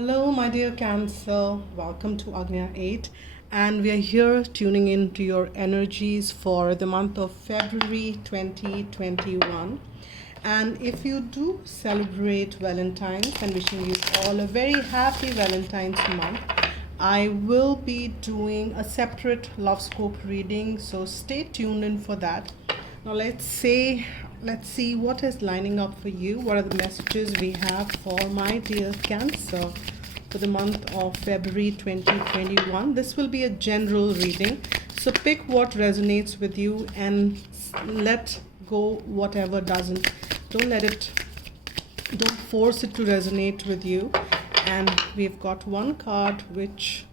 Hello, my dear Cancer. Welcome to Agnya 8. And we are here tuning in to your energies for the month of February 2021. And if you do celebrate Valentine's, and wishing you all a very happy Valentine's month, I will be doing a separate love scope reading. So stay tuned in for that. Now let's see what is lining up for you. What are the messages we have for my dear Cancer for the month of February 2021? This will be a general reading. So pick what resonates with you and let go whatever doesn't. Don't force it to resonate with you. And we've got one card which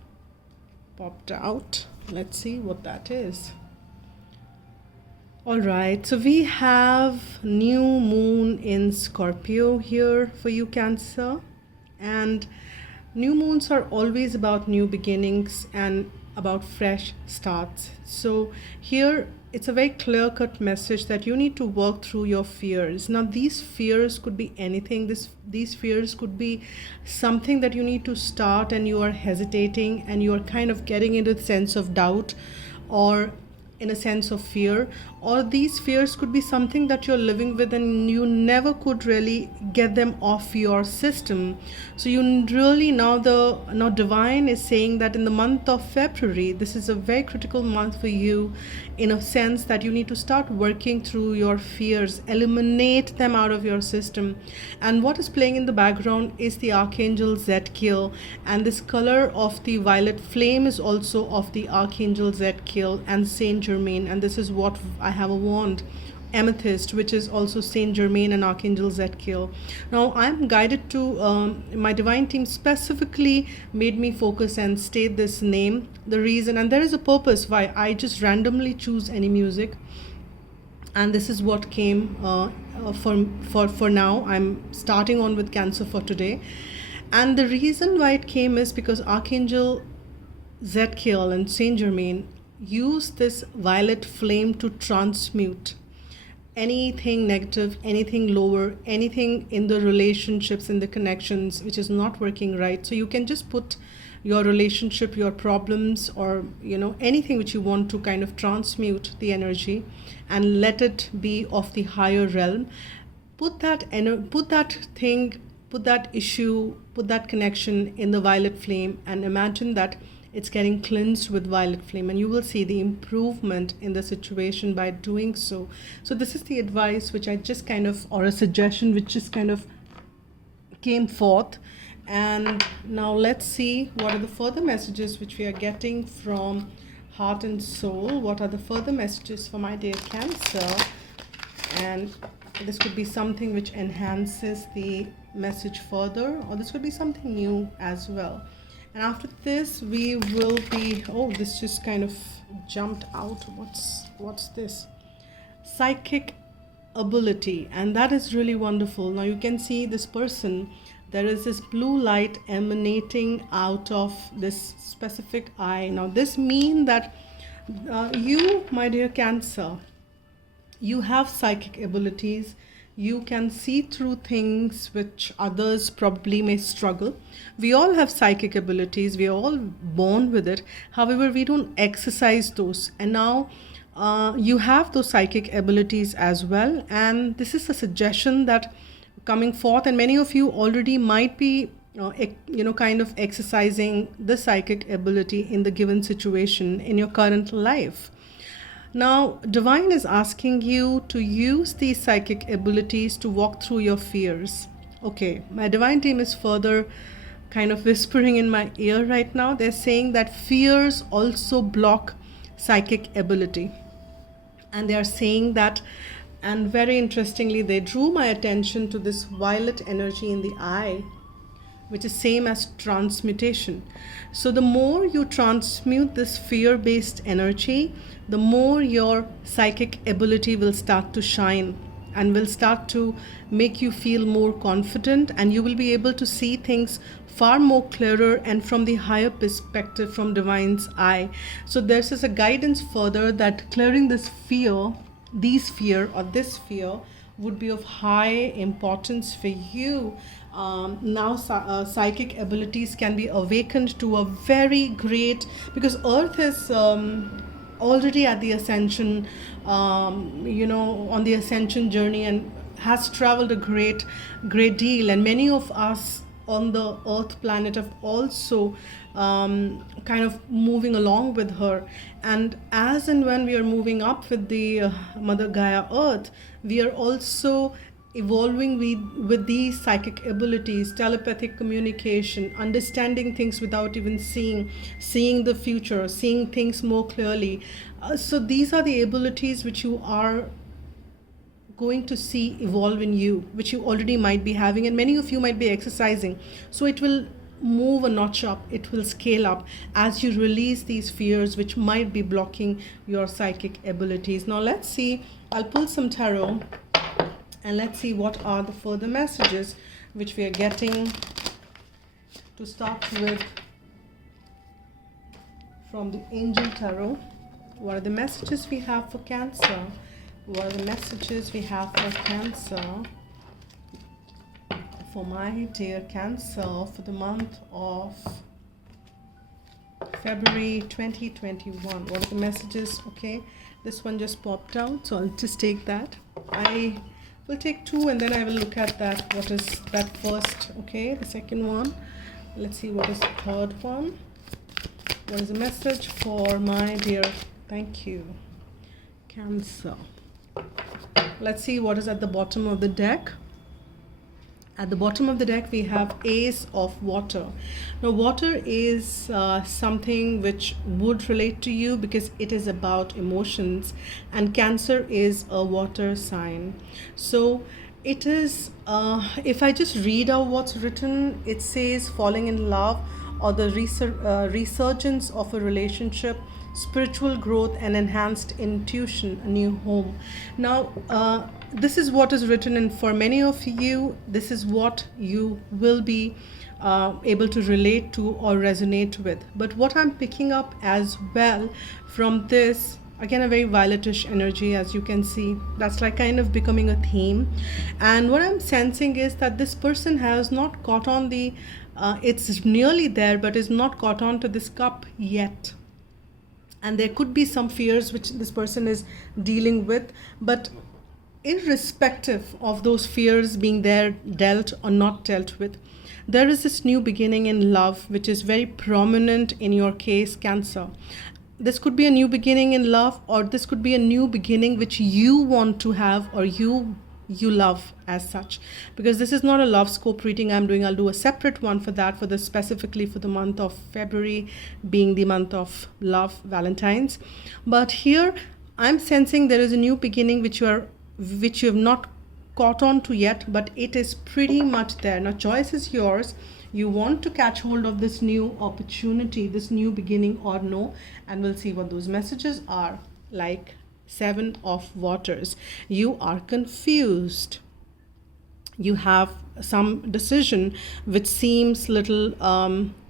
popped out. Let's see what that is. All right, so we have new moon in Scorpio here for you, Cancer. And new moons are always about new beginnings and about fresh starts. So here it's a very clear-cut message that you need to work through your fears. Now these fears could be anything. These fears could be something that you need to start and you are hesitating and you are kind of getting into a sense of doubt or in a sense of fear, or these fears could be something that you're living with and you never could really get them off your system. So you really now divine is saying that in the month of February, this is a very critical month for you, in a sense that you need to start working through your fears, eliminate them out of your system. And what is playing in the background is the Archangel Zadkiel, and this color of the violet flame is also of the Archangel Zadkiel and Saint Germain. And this is what I have a wand, amethyst, which is also Saint Germain and Archangel Zadkiel. Now I'm guided to my divine team specifically made me focus and state this name, the reason, and there is a purpose why I just randomly choose any music, and this is what came for now. I'm starting on with Cancer for today, and the reason why it came is because Archangel Zadkiel and Saint Germain use this violet flame to transmute anything negative, anything lower, anything in the relationships, in the connections which is not working right. So you can just put your relationship, your problems, or anything which you want to kind of transmute the energy and let it be of the higher realm. Put that issue, put that connection in the violet flame and imagine that it's getting cleansed with violet flame, and you will see the improvement in the situation by doing so. So this is the advice which I just kind of, or a suggestion which just kind of came forth. And now let's see what are the further messages which we are getting from Heart and Soul. What are the further messages for my dear Cancer? And this could be something which enhances the message further, or this could be something new as well. And after this we will be, oh, this just kind of jumped out. What's this? Psychic ability, and that is really wonderful. Now you can see this person, there is this blue light emanating out of this specific eye. Now this means that you, my dear Cancer, you have psychic abilities. You can see through things which others probably may struggle. We all have psychic abilities. We are all born with it. However, we don't exercise those. And now you have those psychic abilities as well. And this is a suggestion that coming forth, and many of you already might be kind of exercising the psychic ability in the given situation in your current life. Now, Divine is asking you to use these psychic abilities to walk through your fears. Okay, my Divine team is further kind of whispering in my ear right now. They're saying that fears also block psychic ability. And they are saying that, and very interestingly, they drew my attention to this violet energy in the eye, which is same as transmutation. So the more you transmute this fear-based energy, the more your psychic ability will start to shine and will start to make you feel more confident, and you will be able to see things far more clearer and from the higher perspective from Divine's eye. So this is a guidance further that clearing this fear would be of high importance for you now psychic abilities can be awakened to a very great, because Earth is already at the ascension, on the ascension journey, and has traveled a great deal, and many of us on the Earth planet have also kind of moving along with her. And as and when we are moving up with the Mother Gaia Earth, we are also evolving with these psychic abilities, telepathic communication, understanding things without even seeing the future, seeing things more clearly. So these are the abilities which you are going to see evolve in you, which you already might be having, and many of you might be exercising. So it will move a notch up, it will scale up as you release these fears which might be blocking your psychic abilities. Now let's see, I'll pull some tarot and let's see what are the further messages which we are getting. To start with, from the Angel Tarot, what are the messages we have for Cancer? What are the messages we have for Cancer? For my dear Cancer, for the month of February 2021. What are the messages? Okay, this one just popped out, so I'll just take that. I will take two and then I will look at that. What is that first? Okay, the second one. Let's see what is the third one. What is the message for my dear, thank you, Cancer? Let's see what is at the bottom of the deck. At the bottom of the deck, we have Ace of Water. Now, water is something which would relate to you because it is about emotions, and Cancer is a water sign. So it is, if I just read out what's written, it says falling in love or the resurgence of a relationship, spiritual growth and enhanced intuition, a new home. Now, this is what is written, and for many of you, this is what you will be able to relate to or resonate with. But what I'm picking up as well from this, again, a very violetish energy, as you can see, that's like kind of becoming a theme. And what I'm sensing is that this person has not caught on the, it's nearly there, but is not caught on to this cup yet. And there could be some fears which this person is dealing with, but irrespective of those fears being there, dealt or not dealt with, there is this new beginning in love which is very prominent in your case, Cancer. This could be a new beginning in love, or this could be a new beginning which you want to have, or you love as such, because this is not a love scope reading I'm doing. I'll do a separate one for that, for this specifically for the month of February being the month of love, Valentine's. But here I'm sensing there is a new beginning which you have not caught on to yet, but it is pretty much there. Now, choice is yours. You want to catch hold of this new opportunity, this new beginning, or no, and we'll see what those messages are. Like Seven of Waters, you are confused. You have some decision which seems little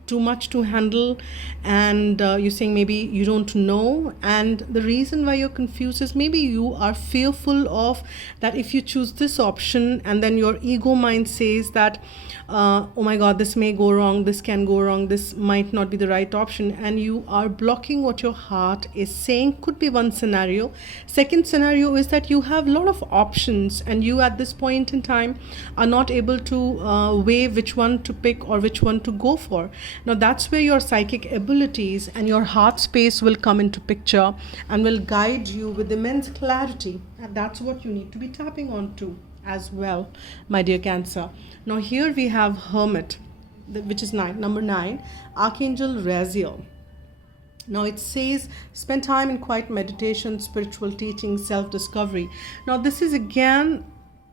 too much to handle, and you're saying maybe you don't know, and the reason why you're confused is maybe you are fearful of that if you choose this option, and then your ego mind says that oh my god, this may go wrong, this can go wrong, this might not be the right option, and you are blocking what your heart is saying. Could be one scenario. Second scenario is that you have a lot of options and you at this point in time are not able to weigh which one to pick or which one to go for. Now that's where your psychic abilities and your heart space will come into picture and will guide you with immense clarity, and that's what you need to be tapping on to as well, my dear Cancer. Now here we have Hermit, which is number 9, Archangel Raziel. Now it says spend time in quiet meditation, spiritual teaching, self-discovery. Now this is again,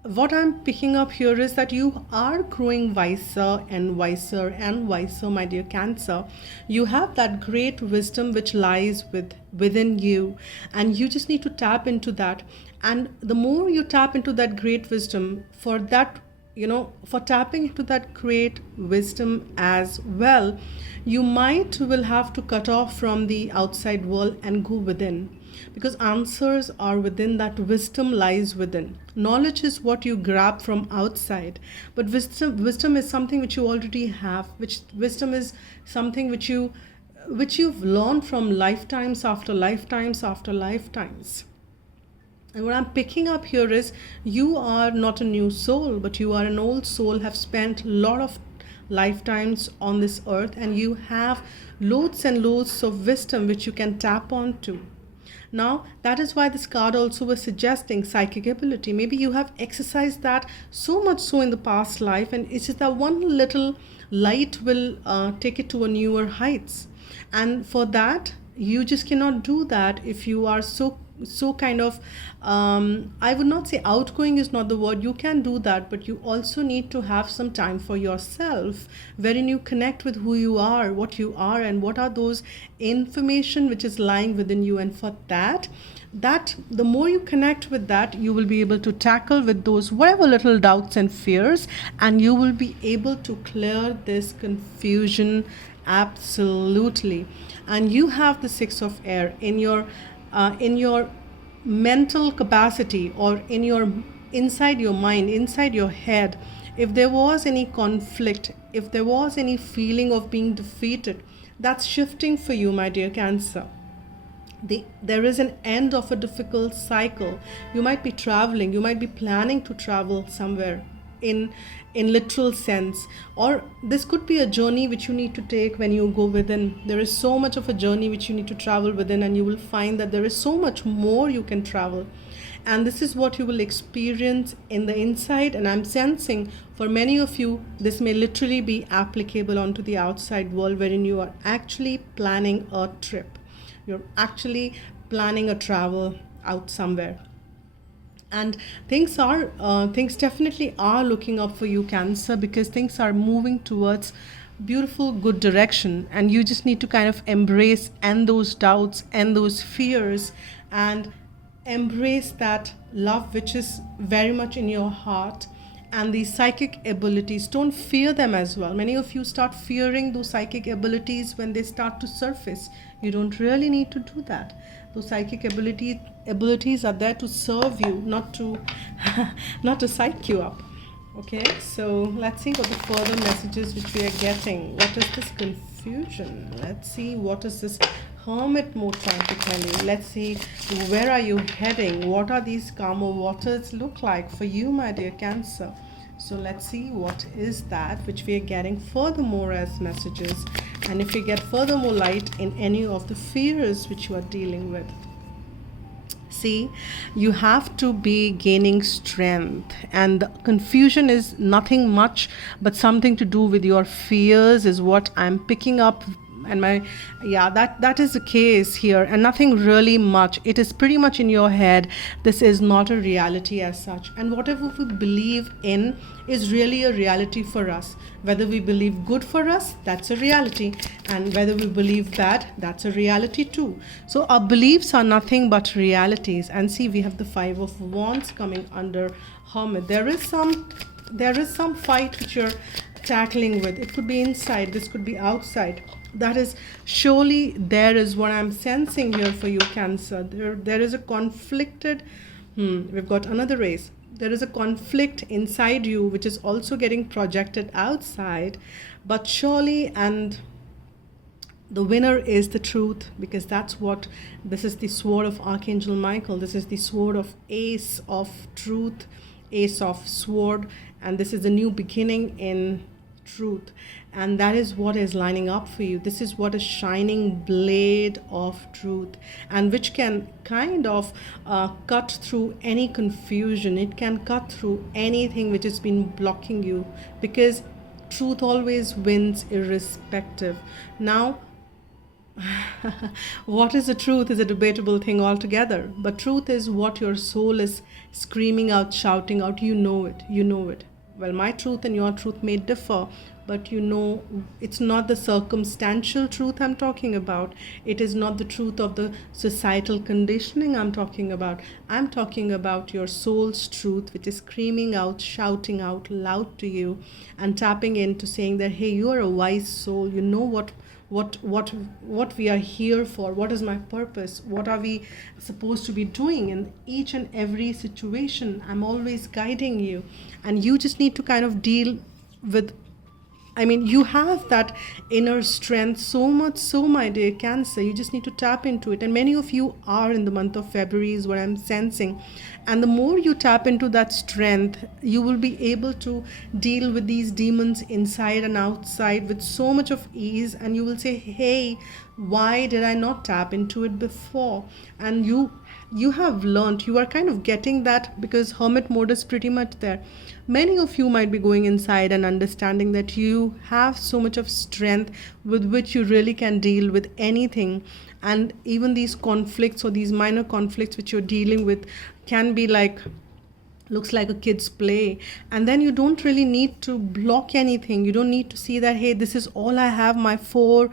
what I'm picking up here is that you are growing wiser and wiser and wiser, my dear Cancer. You have that great wisdom which lies within you, and you just need to tap into that. And the more you tap into that great wisdom, for that, for tapping into that great wisdom as well, you will have to cut off from the outside world and go within. because answers are within, that wisdom lies within. Knowledge is what you grab from outside, but wisdom is something which you already have, which wisdom is something which you've learned from lifetimes after lifetimes after lifetimes. And what I'm picking up here is you are not a new soul, but you are an old soul, have spent a lot of lifetimes on this earth, and you have loads and loads of wisdom which you can tap onto. Now, that is why this card also was suggesting psychic ability. Maybe you have exercised that so much so in the past life, and it's just that one little light will take it to a newer heights. And for that, you just cannot do that if you are so kind of I would not say outgoing is not the word. You can do that, but you also need to have some time for yourself, wherein you connect with who you are, what you are, and what are those information which is lying within you. And for that the more you connect with that, you will be able to tackle with those whatever little doubts and fears, and you will be able to clear this confusion absolutely. And you have the Six of Air in your mental capacity, or in your inside your mind, inside your head. If there was any conflict, if there was any feeling of being defeated, that's shifting for you, my dear Cancer. There is an end of a difficult cycle. You might be traveling, you might be planning to travel somewhere in literal sense, or this could be a journey which you need to take. When you go within, there is so much of a journey which you need to travel within, and you will find that there is so much more you can travel, and this is what you will experience in the inside. And I'm sensing for many of you this may literally be applicable onto the outside world, wherein you are actually planning a trip, you're actually planning a travel out somewhere. And things definitely are looking up for you, Cancer, because things are moving towards beautiful, good direction. And you just need to kind of embrace and those doubts and those fears, and embrace that love which is very much in your heart. And these psychic abilities, don't fear them as well. Many of you start fearing those psychic abilities when they start to surface. You don't really need to do that. Those psychic abilities are there to serve you, not to not to psych you up. Okay, so let's see what the further messages which we are getting. What is this confusion? Let's see what is this Hermit mode trying to tell you. Let's see, where are you heading? What are these calmer waters look like for you, my dear Cancer? So let's see what is that which we are getting furthermore as messages, and if you get furthermore light in any of the fears which you are dealing with. See, you have to be gaining strength, and the confusion is nothing much but something to do with your fears is what I'm picking up. And that is the case here, and nothing really much. It is pretty much in your head. This is not a reality as such, and whatever we believe in is really a reality for us. Whether we believe good for us, that's a reality, and whether we believe bad, that's a reality too. So our beliefs are nothing but realities. And see, we have the Five of Wands coming under Hermit. There is some fight which you're tackling with. It could be inside, this could be outside. That is surely there is what I'm sensing here for you, Cancer. There is a conflicted, we've got another race. There is a conflict inside you which is also getting projected outside, but surely, and the winner is the truth, because that's what this is. The sword of Archangel Michael. This is the sword of Ace of Truth, Ace of Sword, and this is the new beginning in truth, and that is what is lining up for you. This is what a shining blade of truth, and which can kind of cut through any confusion. It can cut through anything which has been blocking you, because truth always wins irrespective. Now what is the truth is a debatable thing altogether, but truth is what your soul is screaming out, shouting out. You know it. Well, my truth and your truth may differ, but you know, it's not the circumstantial truth I'm talking about. It is not the truth of the societal conditioning I'm talking about. I'm talking about your soul's truth, which is screaming out, shouting out loud to you, and tapping into saying that, hey, you are a wise soul. You know what we are here for, what is my purpose, what are we supposed to be doing in each and every situation. I'm always guiding you, and you just need to kind of deal with, I mean, you have that inner strength so much, so my dear Cancer. You just need to tap into it. And many of you are in the month of February, is what I'm sensing. And the more you tap into that strength, you will be able to deal with these demons inside and outside with so much of ease. And you will say, hey, why did I not tap into it before? And you have learned, you are kind of getting that, because hermit mode is pretty much there. Many of you might be going inside and understanding that you have so much of strength with which you really can deal with anything. And even these conflicts or these minor conflicts which you're dealing with can be like, looks like a kid's play. And then you don't really need to block anything. You don't need to see that, hey, this is all I have, my 4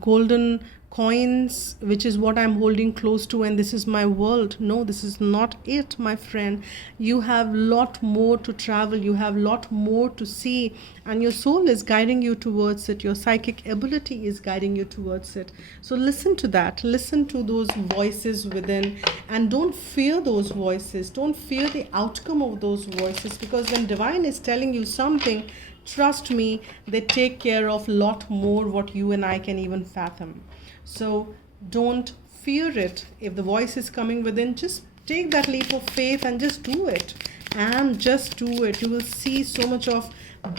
golden coins, which is what I'm holding close to, and this is my world. No, this is not it, my friend. You have lot more to travel, you have lot more to see, and your soul is guiding you towards it. Your psychic ability is guiding you towards it. So listen to that, listen to those voices within, and don't fear those voices. Don't fear the outcome of those voices, because when divine is telling you something, trust me, they take care of lot more what you and I can even fathom. So don't fear it. If the voice is coming within, just take that leap of faith and just do it. And just do it. You will see so much of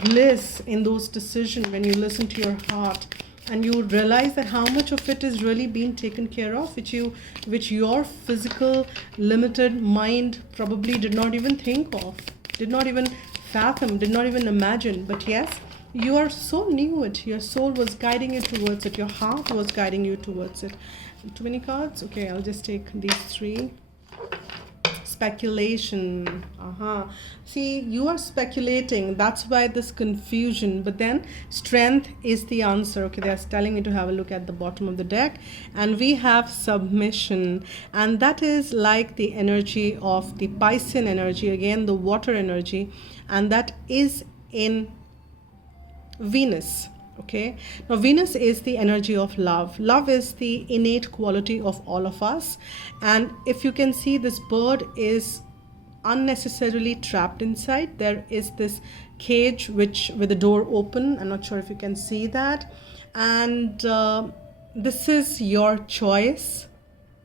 bliss in those decisions when you listen to your heart. And you realize that how much of it is really being taken care of, which your physical limited mind probably did not even think of, did not even fathom, did not even imagine. But yes, you are so new it. Your soul was guiding you towards it. Your heart was guiding you towards it. Too many cards? Okay, I'll just take these 3. Speculation. See, you are speculating. That's why this confusion. But then strength is the answer. Okay, they're telling me to have a look at the bottom of the deck. And we have submission. And that is like the energy of the Piscean energy. Again, the water energy. And that is in Venus. Okay, now Venus is the energy of love. Love is the innate quality of all of us. And if you can see, this bird is unnecessarily trapped inside. There is this cage with the door open. I'm not sure if you can see that. And this is your choice.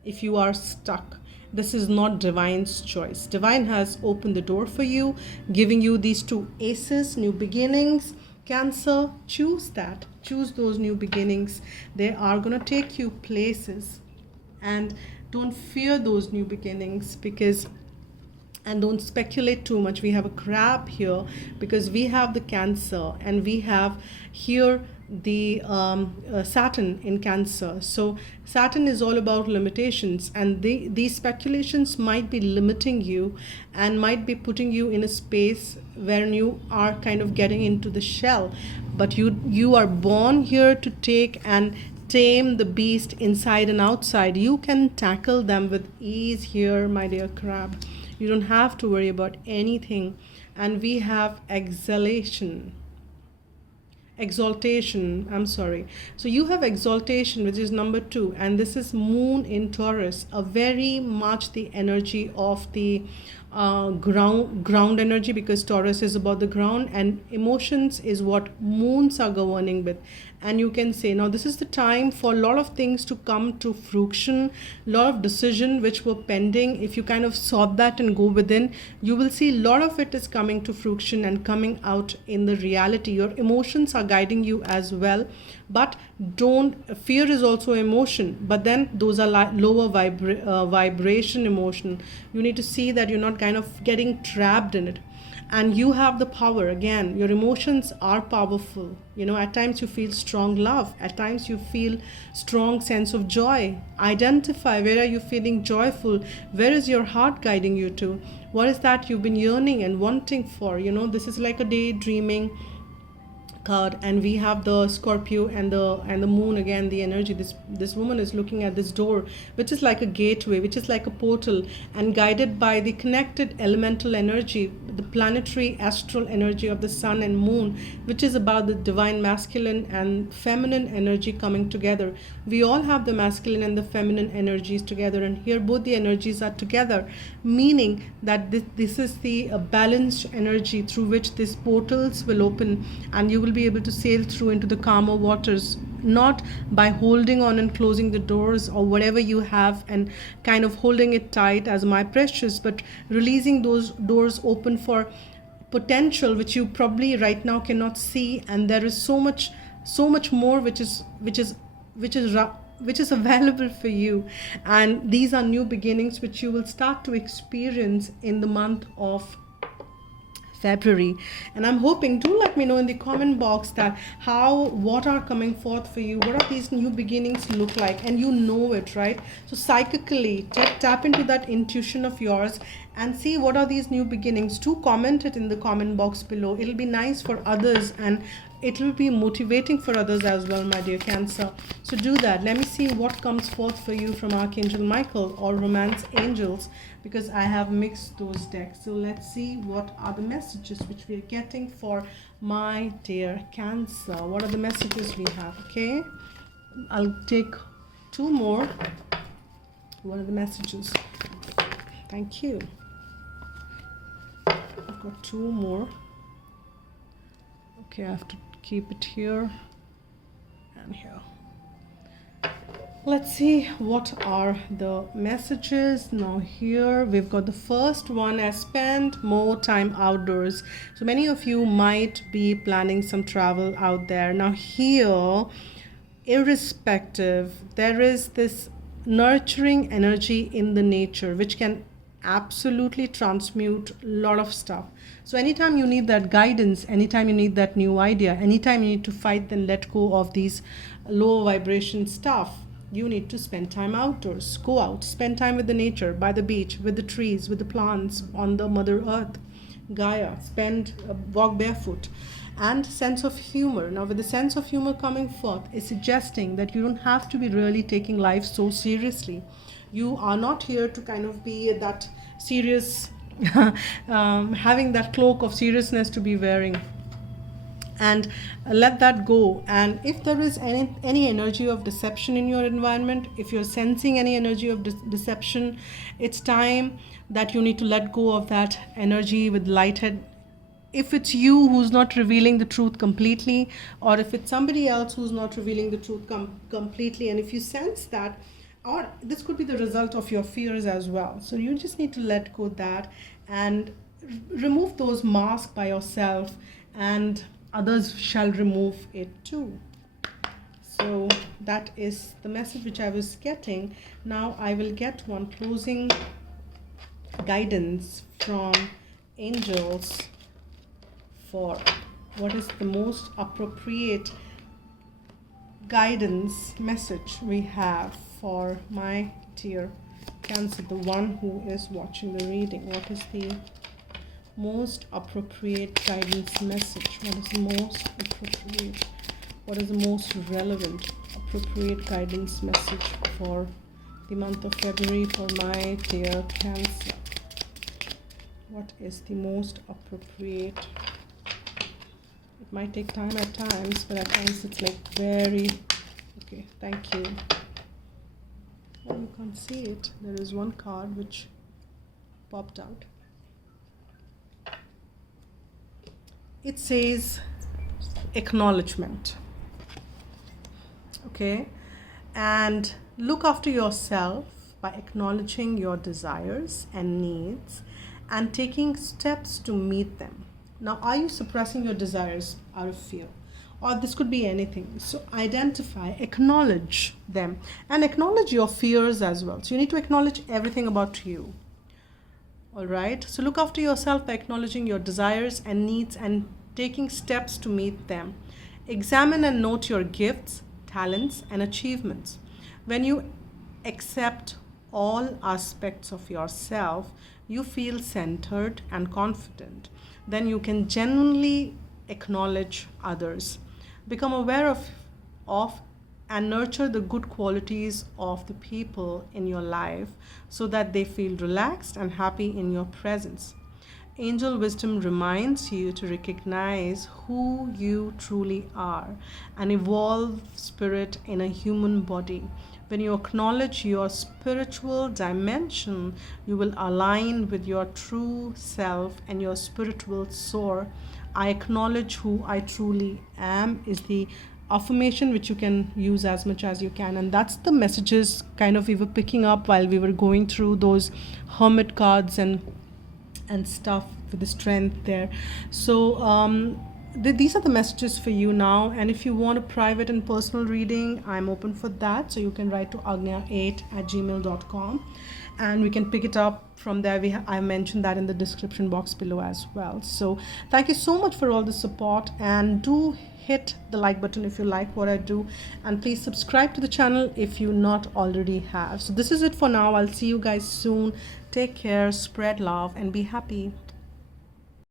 If you are stuck, this is not divine's choice. Divine has opened the door for you, giving you these 2 aces, new beginnings. Cancer, choose that. Choose those new beginnings. They are going to take you places. And don't fear those new beginnings, and don't speculate too much. We have a crab here because we have the Cancer, and we have here the Saturn in Cancer. So Saturn is all about limitations, and these speculations might be limiting you and might be putting you in a space where you are kind of getting into the shell. But you are born here to take and tame the beast inside and outside. You can tackle them with ease here, my dear crab. You don't have to worry about anything. And we have exaltation. Exaltation, I'm sorry. So you have exaltation, which is number 2, and this is moon in Taurus, a very much the energy of the ground energy, because Taurus is about the ground, and emotions is what moons are governing with. And you can say, now this is the time for a lot of things to come to fruition, a lot of decision which were pending. If you kind of sort that and go within, you will see a lot of it is coming to fruition and coming out in the reality. Your emotions are guiding you as well, but don't, fear is also emotion, but then those are lower vibration emotion. You need to see that you're not kind of getting trapped in it. And you have the power. Again, your emotions are powerful. At times you feel strong love. At times you feel strong sense of joy. Identify, where are you feeling joyful? Where is your heart guiding you to? What is that you've been yearning and wanting for? This is like a daydreaming card, and we have the Scorpio and the moon again, the energy. This woman is looking at this door, which is like a gateway, which is like a portal, and guided by the connected elemental energy, the planetary astral energy of the sun and moon, which is about the divine masculine and feminine energy coming together. We all have the masculine and the feminine energies together, and here both the energies are together, meaning that this is the balanced energy through which these portals will open, and you will be able to sail through into the calmer waters, not by holding on and closing the doors or whatever you have and kind of holding it tight as my precious, but releasing those doors open for potential which you probably right now cannot see. And there is so much more which is available for you, and these are new beginnings which you will start to experience in the month of February. And I'm hoping, do let me know in the comment box that what are coming forth for you, what are these new beginnings look like, and you know it, right? So psychically tap into that intuition of yours and see what are these new beginnings. Do comment it in the comment box below. It'll be nice for others, and it will be motivating for others as well, my dear Cancer. So do that. Let me see what comes forth for you from Archangel Michael or Romance Angels, because I have mixed those decks. So let's see what are the messages which we are getting for my dear Cancer. What are the messages we have? Okay, I'll take two more. What are the messages? Thank you. I've got two more. Okay, I have to keep it here and here. Let's see what are the messages. Now here we've got the first one as spend more time outdoors. So many of you might be planning some travel out there. Now here, irrespective, there is this nurturing energy in the nature which can absolutely transmute a lot of stuff. So anytime you need that guidance, anytime you need that new idea, anytime you need to fight and let go of these low vibration stuff, you need to spend time outdoors. Go out, spend time with the nature, by the beach, with the trees, with the plants, on the Mother Earth, Gaia. Walk barefoot. And sense of humor. Now with the sense of humor coming forth is suggesting that you don't have to be really taking life so seriously. You are not here to kind of be that serious, having that cloak of seriousness to be wearing. And let that go. And if there is any energy of deception in your environment, if you're sensing any energy of deception, it's time that you need to let go of that energy with lighthead. If it's you who's not revealing the truth completely, or if it's somebody else who's not revealing the truth completely, and if you sense that, or this could be the result of your fears as well. So you just need to let go that and remove those masks by yourself, and others shall remove it too. So that is the message which I was getting. Now I will get one closing guidance from angels for what is the most appropriate guidance message we have for my dear Cancer, the one who is watching the reading. What is the most appropriate guidance message? What is the most appropriate? What is the most relevant appropriate guidance message for the month of February for my dear Cancer? What is the most appropriate? It might take time at times, but at times it's like very okay. Thank you. Oh, you can't see it. There is one card which popped out. It says acknowledgement. Okay, and look after yourself by acknowledging your desires and needs and taking steps to meet them. Now, are you suppressing your desires out of fear? Or this could be anything. So identify, acknowledge them, and acknowledge your fears as well. So you need to acknowledge everything about you. All right. So look after yourself by acknowledging your desires and needs and taking steps to meet them. Examine and note your gifts, talents, and achievements. When you accept all aspects of yourself, you feel centered and confident. Then you can genuinely acknowledge others. Become aware of and nurture the good qualities of the people in your life so that they feel relaxed and happy in your presence. Angel wisdom reminds you to recognize who you truly are, an evolved spirit in a human body. When you acknowledge your spiritual dimension, you will align with your true self and your spiritual soar. I acknowledge who I truly am is the affirmation which you can use as much as you can, and that's the messages kind of we were picking up while we were going through those hermit cards and stuff with the strength there. So these are the messages for you now, and if you want a private and personal reading, I'm open for that. So you can write to agnya8@gmail.com and we can pick it up from there. I mentioned that in the description box below as well. So thank you so much for all the support, and do hit the like button if you like what I do, and please subscribe to the channel if you not already have. So this is it for now. I'll see you guys soon. Take care, spread love, and be happy.